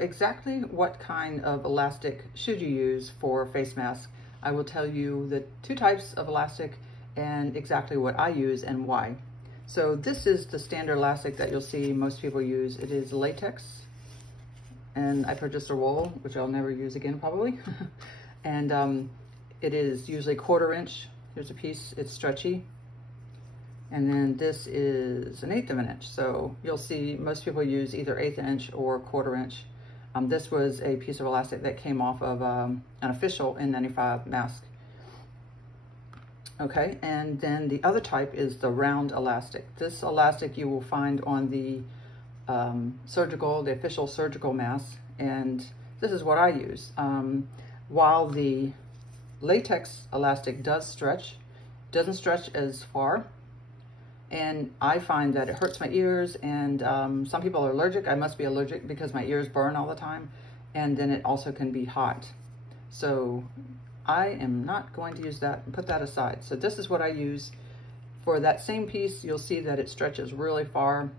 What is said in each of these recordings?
Exactly what kind of elastic should you use for face mask? I will tell you the two types of elastic and exactly what I use and why. So this is the standard elastic that you'll see most people use. It is latex, and I purchased a roll, which I'll never use again probably. And it is usually 1/4 inch. Here's a piece, it's stretchy. And then this is 1/8 of an inch. So you'll see most people use either 1/8 inch or 1/4 inch. This was a piece of elastic that came off of an official N95 mask. Okay, and then the other type is the round elastic. This elastic you will find on the official surgical mask, and this is what I use. While the latex elastic does stretch, doesn't stretch as far, and I find that it hurts my ears, and some people are allergic. I must be allergic because my ears burn all the time, and then it also can be hot. So I am not going to use that and put that aside. So this is what I use. For that same piece, you'll see that it stretches really far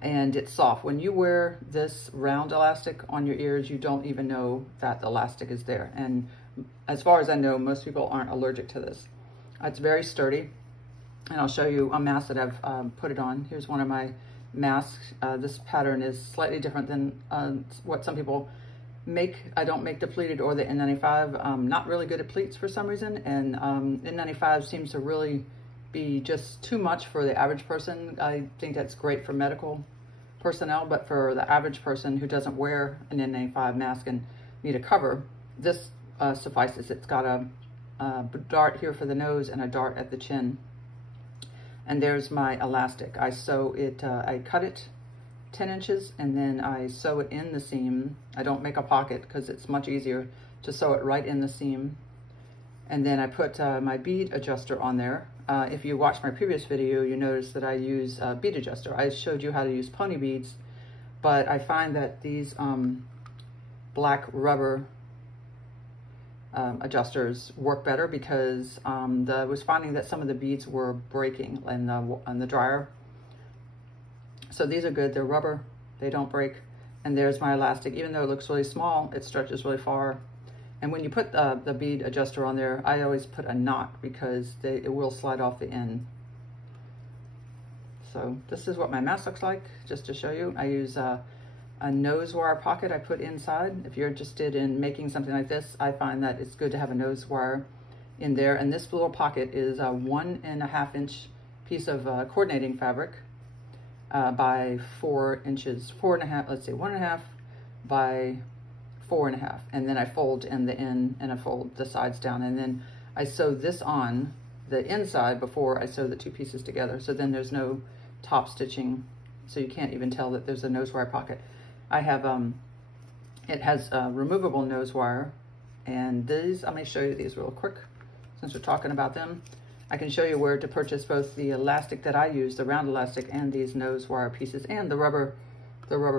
and it's soft. When you wear this round elastic on your ears, you don't even know that the elastic is there. And as far as I know, most people aren't allergic to this. It's very sturdy. And I'll show you a mask that I've put it on. Here's one of my masks. This pattern is slightly different than what some people make. I don't make the pleated or the N95. I'm not really good at pleats for some reason, and N95 seems to really be just too much for the average person. I think that's great for medical personnel, but for the average person who doesn't wear an N95 mask and need a cover, this suffices. It's got a dart here for the nose and a dart at the chin. And there's my elastic. I sew it, I cut it 10 inches and then I sew it in the seam. I don't make a pocket because it's much easier to sew it right in the seam. And then I put my bead adjuster on there. If you watched my previous video, you notice that I use a bead adjuster. I showed you how to use pony beads, but I find that these black rubber adjusters work better because I was finding that some of the beads were breaking in the dryer. So these are good. They're rubber, they don't break. And there's my elastic. Even though it looks really small, it stretches really far. And when you put the bead adjuster on there, I always put a knot because it will slide off the end. So this is what my mask looks like, just to show you. I use a nose wire pocket I put inside. If you're interested in making something like this, I find that it's good to have a nose wire in there. And this little pocket is a 1.5 inch piece of coordinating fabric by 4 inches, 4.5, let's say 1.5 by 4.5. And then I fold in the end and I fold the sides down. And then I sew this on the inside before I sew the two pieces together. So then there's no top stitching. So you can't even tell that there's a nose wire pocket. I have, it has a removable nose wire, and these, I'm gonna show you these real quick since we're talking about them. I can show you where to purchase both the elastic that I use, the round elastic, and these nose wire pieces, and the rubber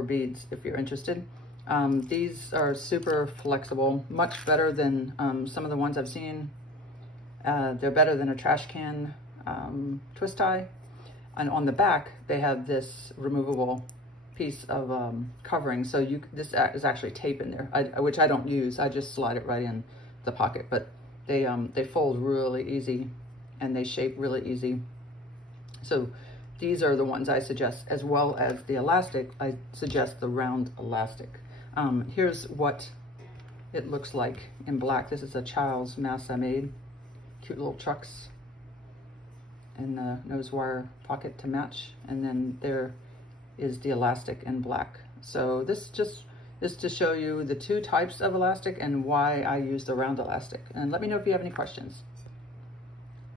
beads if you're interested. These are super flexible, much better than some of the ones I've seen. They're better than a trash can twist tie. And on the back, they have this removable piece of covering. So this is actually tape in there, which I don't use. I just slide it right in the pocket. But they fold really easy and they shape really easy. So these are the ones I suggest, as well as the elastic. I suggest the round elastic. Here's what it looks like in black. This is a child's mask I made. Cute little trucks and the nose wire pocket to match. And then there is the elastic in black. So this just is to show you the two types of elastic and why I use the round elastic. And let me know if you have any questions.